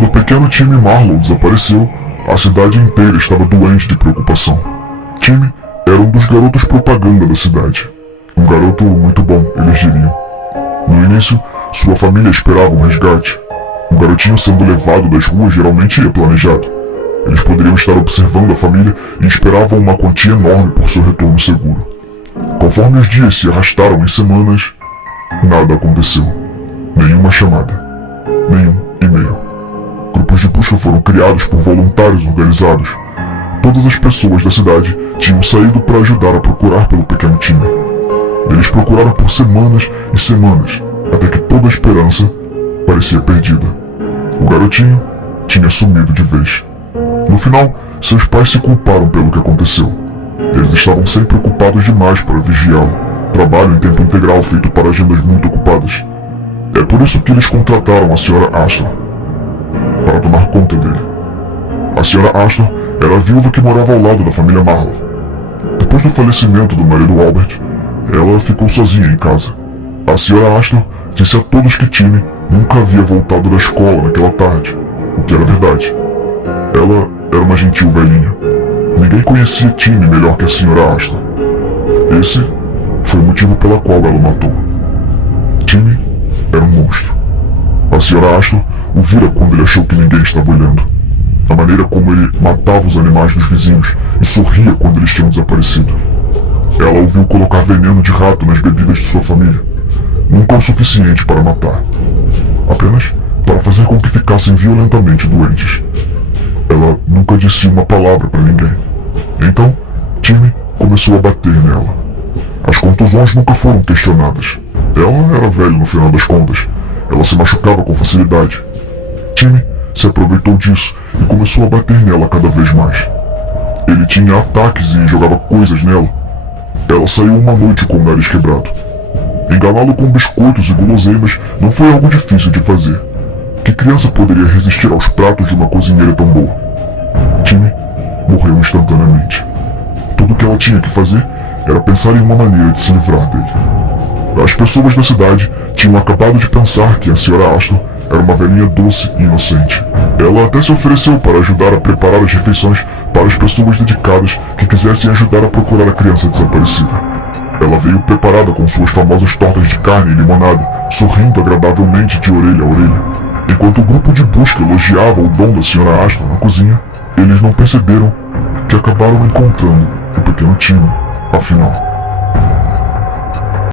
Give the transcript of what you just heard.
Quando o pequeno Timmy Marlowe desapareceu, a cidade inteira estava doente de preocupação. Timmy era um dos garotos propaganda da cidade. Um garoto muito bom, eles diriam. No início, sua família esperava um resgate. Um garotinho sendo levado das ruas geralmente ia planejado. Eles poderiam estar observando a família e esperavam uma quantia enorme por seu retorno seguro. Conforme os dias se arrastaram em semanas, nada aconteceu. Nenhuma chamada. Nenhum e-mail. Grupos de busca foram criados por voluntários organizados. Todas as pessoas da cidade tinham saído para ajudar a procurar pelo pequeno Timmy. Eles procuraram por semanas e semanas, até que toda a esperança parecia perdida. O garotinho tinha sumido de vez. No final, seus pais se culparam pelo que aconteceu. Eles estavam sempre ocupados demais para vigiá-lo. Trabalho em tempo integral feito para agendas muito ocupadas. É por isso que eles contrataram a Sra. Astor para tomar conta dele. A Sra. Astor era a viúva que morava ao lado da família Marlowe. Depois do falecimento do marido Albert, ela ficou sozinha em casa. A Sra. Astor disse a todos que Timmy nunca havia voltado da escola naquela tarde, o que era verdade. Ela era uma gentil velhinha. Ninguém conhecia Timmy melhor que a Sra. Astor. Esse foi o motivo pela qual ela o matou. Timmy era um monstro. A Sra. Astor o vira quando ele achou que ninguém estava olhando. A maneira como ele matava os animais dos vizinhos e sorria quando eles tinham desaparecido. Ela o viu colocar veneno de rato nas bebidas de sua família. Nunca o suficiente para matar. Apenas para fazer com que ficassem violentamente doentes. Ela nunca disse uma palavra para ninguém. Então, Timmy começou a bater nela. As contusões nunca foram questionadas. Ela era velha no final das contas. Ela se machucava com facilidade. Timmy se aproveitou disso e começou a bater nela cada vez mais. Ele tinha ataques e jogava coisas nela. Ela saiu uma noite com o nariz quebrado. Enganá-lo com biscoitos e guloseimas não foi algo difícil de fazer. Que criança poderia resistir aos pratos de uma cozinheira tão boa? Timmy morreu instantaneamente. Tudo o que ela tinha que fazer era pensar em uma maneira de se livrar dele. As pessoas da cidade tinham acabado de pensar que a Sra. Astor era uma velhinha doce e inocente. Ela até se ofereceu para ajudar a preparar as refeições para as pessoas dedicadas que quisessem ajudar a procurar a criança desaparecida. Ela veio preparada com suas famosas tortas de carne e limonada, sorrindo agradavelmente de orelha a orelha. Enquanto o grupo de busca elogiava o dom da Sra. Astor na cozinha, eles não perceberam que acabaram encontrando o pequeno Timmy, afinal.